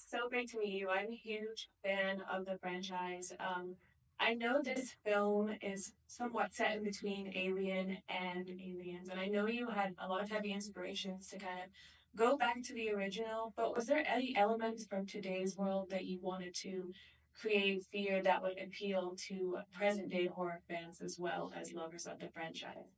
it's so great to meet you. I'm a huge fan of the franchise. I know this film is somewhat set in between Alien and Aliens, and I know you had a lot of heavy inspirations to kind of go back to the original, but was there any elements from today's world that you wanted to create fear that would appeal to present day horror fans as well as lovers of the franchise?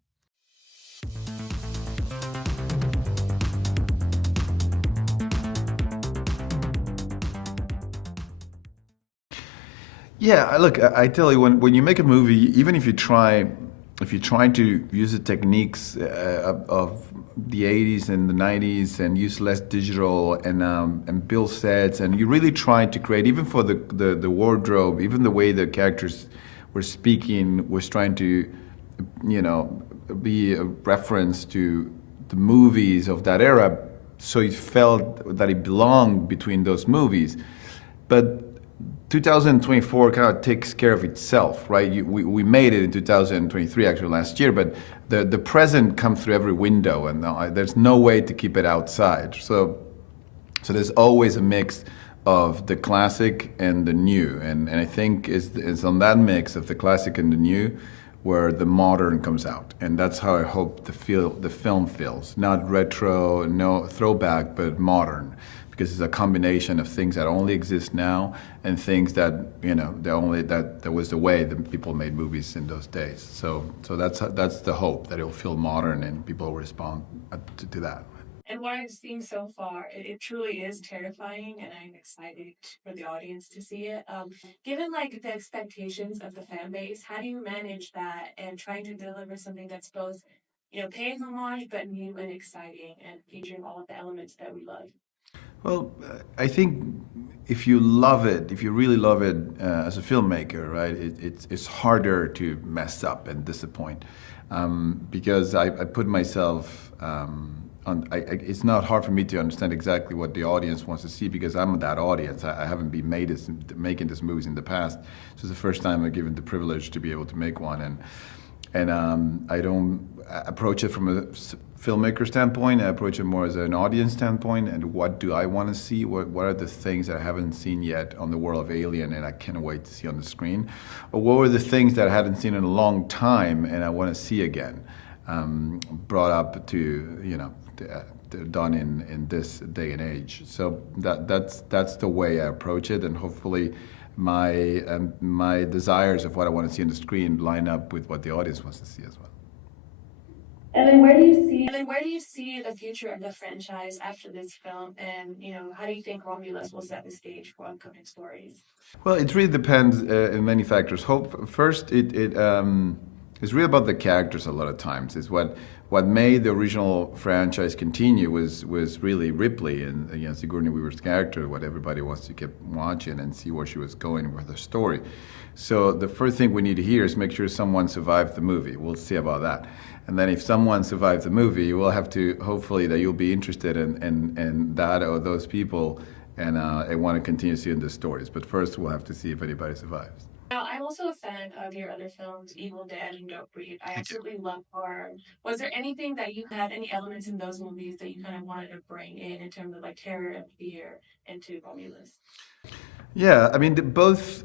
Yeah, look, I tell you, when you make a movie, even if you try to use the techniques of the 80s and the 90s and use less digital and build sets, and you really try to create, even for the wardrobe, even the way the characters were speaking was trying to, you know, be a reference to the movies of that era, so it felt that it belonged between those movies. But 2024 kind of takes care of itself, right? We made it in 2023, actually last year, but the present comes through every window, and there's no way to keep it outside. So there's always a mix of the classic and the new, and I think it's on that mix of the classic and the new where the modern comes out, and that's how I hope the film feels. Not retro, no throwback, but modern, because it's a combination of things that only exist now and things that, you know, that was the way that people made movies in those days. So that's the hope, that it will feel modern and people will respond to that. And what I've seen so far, it truly is terrifying, and I'm excited for the audience to see it. Given like the expectations of the fan base, how do you manage that and trying to deliver something that's both, paying homage but new and exciting and featuring all of the elements that we love? Well, I think if you love it, if you really love it as a filmmaker, right, it's harder to mess up and disappoint, because I put myself on. It's not hard for me to understand exactly what the audience wants to see, because I'm that audience. I haven't been making these movies in the past, so it's the first time I'm given the privilege to be able to make one, and I don't approach it from a filmmaker standpoint. I approach it more as an audience standpoint, and what do I want to see? What are the things that I haven't seen yet on the world of Alien and I can't wait to see on the screen? Or what were the things that I hadn't seen in a long time and I want to see again, brought up to, done in this day and age. So that's the way I approach it, and hopefully my desires of what I want to see on the screen line up with what the audience wants to see as well. And then where do you see the future of the franchise after this film? And how do you think Romulus will set the stage for upcoming stories? Well, it really depends in many factors. Hope first, it's really about the characters. A lot of times, is what made the original franchise continue was really Ripley and Sigourney Weaver's character. What everybody wants to keep watching and see where she was going with the story. So the first thing we need to hear is make sure someone survived the movie. We'll see about that. And then if someone survives the movie, we'll have to, hopefully, that you'll be interested in that or those people, and want to continue seeing the stories. But first, we'll have to see if anybody survives. Now, I'm also a fan of your other films, Evil Dead and Don't Breathe. I absolutely love horror. Was there anything that you had, any elements in those movies that you kind of wanted to bring in terms of like terror and fear into Romulus? Yeah, I mean, both.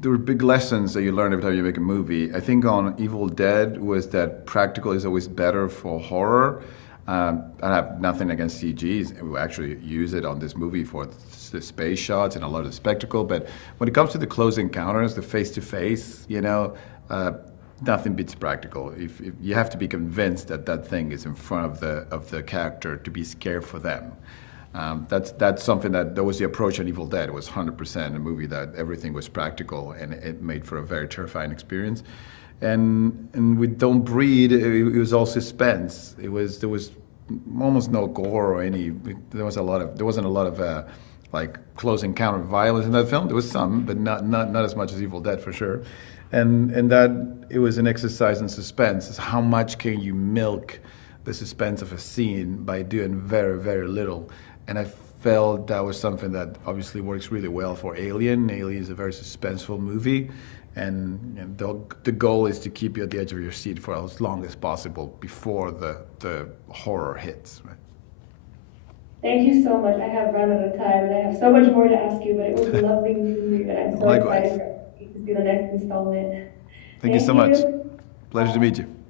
There were big lessons that you learn every time you make a movie. I think on Evil Dead was that practical is always better for horror. I have nothing against CGs. We actually use it on this movie for the space shots and a lot of the spectacle. But when it comes to the close encounters, the face-to-face, nothing beats practical. If you have to be convinced that that thing is in front of the character to be scared for them. That's something that was the approach on Evil Dead. It was 100% a movie that everything was practical, and it made for a very terrifying experience. And with Don't Breathe, it was all suspense. There was almost no gore or any. There wasn't a lot of like close encounter violence in that film. There was some, but not as much as Evil Dead for sure. And that it was an exercise in suspense. Is how much can you milk the suspense of a scene by doing very, very little. And I felt that was something that obviously works really well for Alien. Alien is a very suspenseful movie, and the goal is to keep you at the edge of your seat for as long as possible before the horror hits. Right? Thank you so much. I have run out of time and I have so much more to ask you, but it was lovely meeting you and I'm so Likewise. excited to see the next installment. Thank you Thank so much. you. Pleasure to meet you.